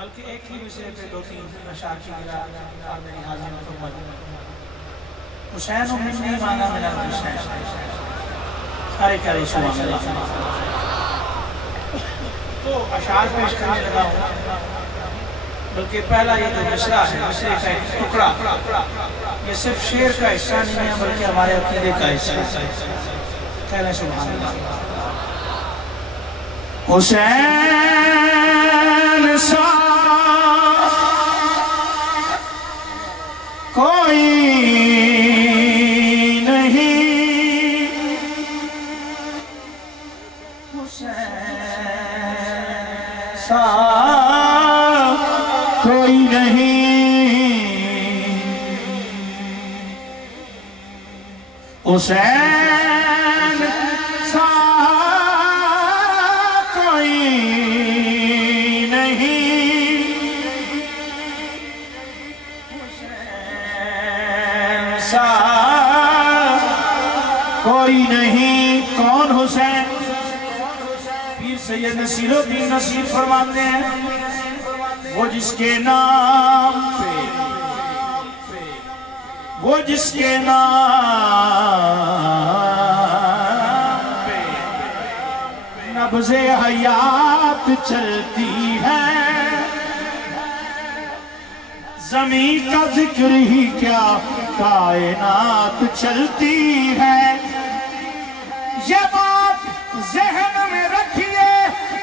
بلکہ ایک ہی مصرعے پہ دو تین اشعار کی ملا اور میری حاضر مکمل حسین منی مانا من الحسین سارے کرے سبحان اللہ تو اشعار پیش کرنے لگا ہوں بلکہ پہلا یہ جو مصرع ہے مصرعے کا ایک ٹکڑا یہ صرف شعر کا حصہ نہیں ہے بلکہ ہمارے عقیدے کا حصہ ہے کہنے سبحان اللہ حسین سا کوئی نہیں حسین سا کوئی نہیں حسین سا کوئی نہیں حسین سا کوئی نہیں کون حسین پیر سید نصیر الدین نصیر فرماتے ہیں وہ جس کے نام پہ وہ جس کے نام پہ نبض حیات چلتی ہے زمین کا ذکر ہی کیا کائنات چلتی ہے یہ بات ذہن میں رکھیے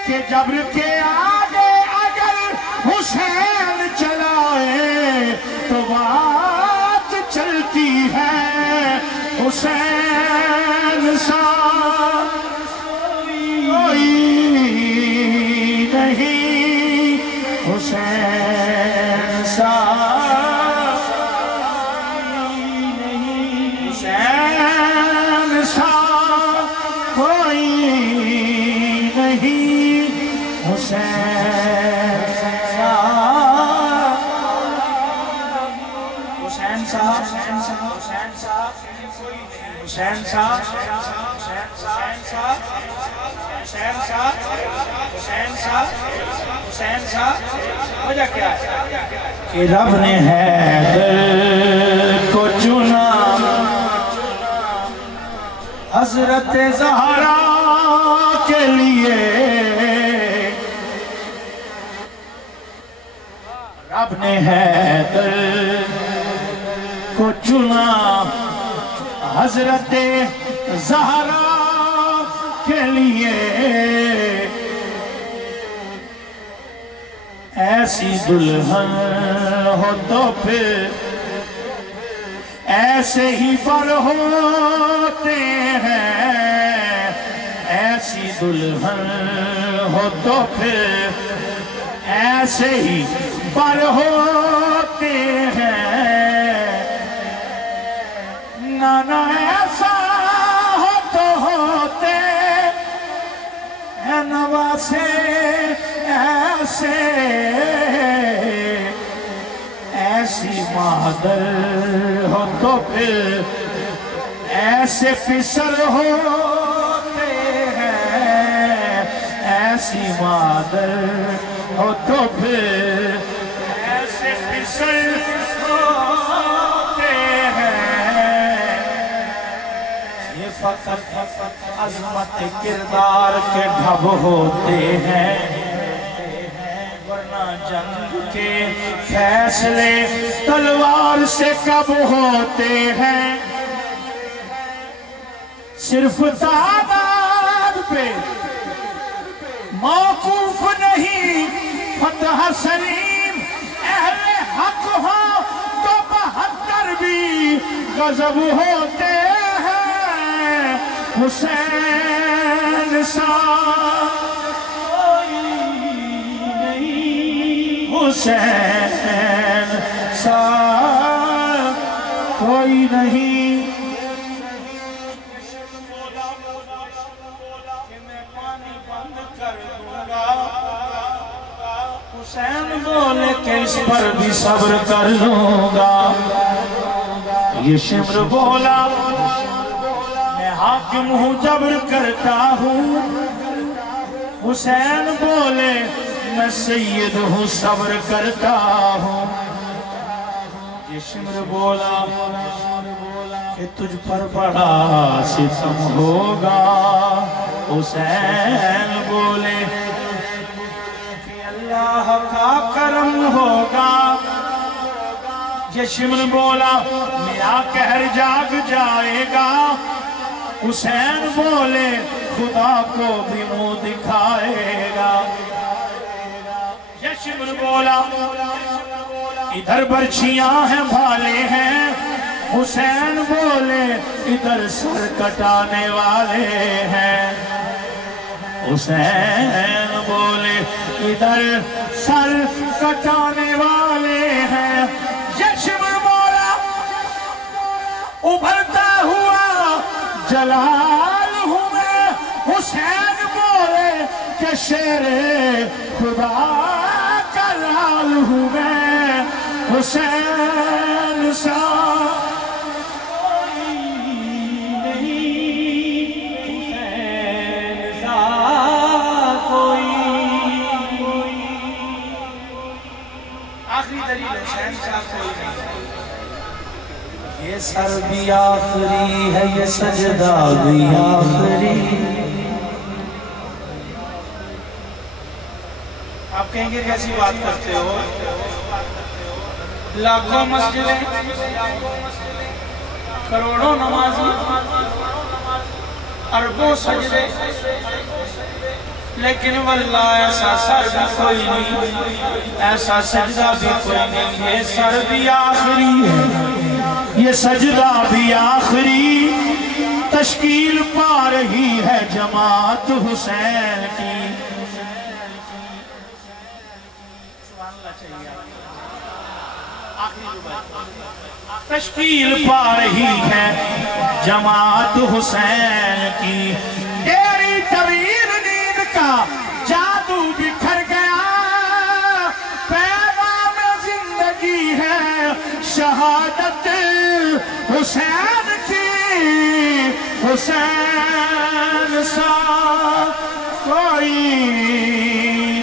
کہ جبر کے آگے اگر حسین چلائے تو بات چلتی ہے حسین سا کوئی نہیں حسین سا حسین سا کوئی نہیں حسین سا حسین سا حسین سا حسین سا حسین سا حسین سا وجہ کیا ہے کہ رب نے حیدر کو چنا حضرت زہرا کے لیے رب نے حیدر کو چنا حضرت زہرا کے لیے ایسی دلہن ہو تو پھر ایسے ہی پر ہوتے ہیں ایسی دلہن ہو تو پھر ایسے ہی پر ہوتے ہیں نانا ایسا ہو تو ہوتے ہیں نواسے ایسے ایسی مادر ہو تو پھر ایسے پسر ہوتے ہیں ایسی مادر ہو تو پھر ایسے پسر ہوتے ہیں یہ فقط عظمت کردار کے ڈھب ہوتے ہیں ورنہ جنگ کے فیصلے تلوار سے کب ہوتے ہیں صرف تعداد پہ موقوف نہیں فتح سلیم اہل حق ہو تو 72 بھی غضب ہوتے ہیں حسین سا حسین سا کوئی نہیں کہ میں پانی بند کر دوں گا حسین بولے کہ اس پر بھی صبر کر لوں گا یہ شمر بولا میں حاکم ہوں جبر کرتا ہوں حسین بولے میں سید ہوں صبر کرتا ہوں. یہ شمر بولا کہ تجھ پر بڑا ستم ہوگا. حسین بولے کہ اللہ کا کرم ہوگا. یہ شمر بولا میرا قہر جاگ جائے گا. حسین بولے خدا کو بھی منہ دکھائے گا. یہ شمر بولا ادھر برچیاں ہیں بھالے ہیں. حسین بولے ادھر سر کٹانے والے ہیں. حسین بولے ادھر سر کٹانے والے ہیں. یہ شمر بولا ابھرتا ہوا جلال ہوں میں. حسین بولے کہ شیر خدا کا لال ہوں میں. حسین سا کوئی نہیں. حسین سا کوئی. آخری دلیل حسین سا کوئی نہیں. یہ سر بھی آخری ہے یہ سجدہ بھی آخری. آپ کہیں گے کیسی بات کرتے ہو؟ لاکھوں مسجدیں، کروڑوں نمازی، اربوں سجدے، لیکن واللہ ایسا سر بھی کوئی نہیں، ایسا سجدہ بھی کوئی نہیں. یہ سر بھی آخری ہے یہ سجدہ بھی آخری. تشکیل پا رہی ہے جماعت حسین کی. تشکیل پا رہی ہے جماعت حسین کی. تیری طویل نیند کا جادو بکھر گیا. پیغام زندگی ہے شہادت حسین کی. حسین سا کوئی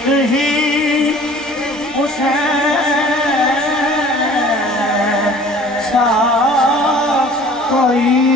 نہیں. حسین کوئی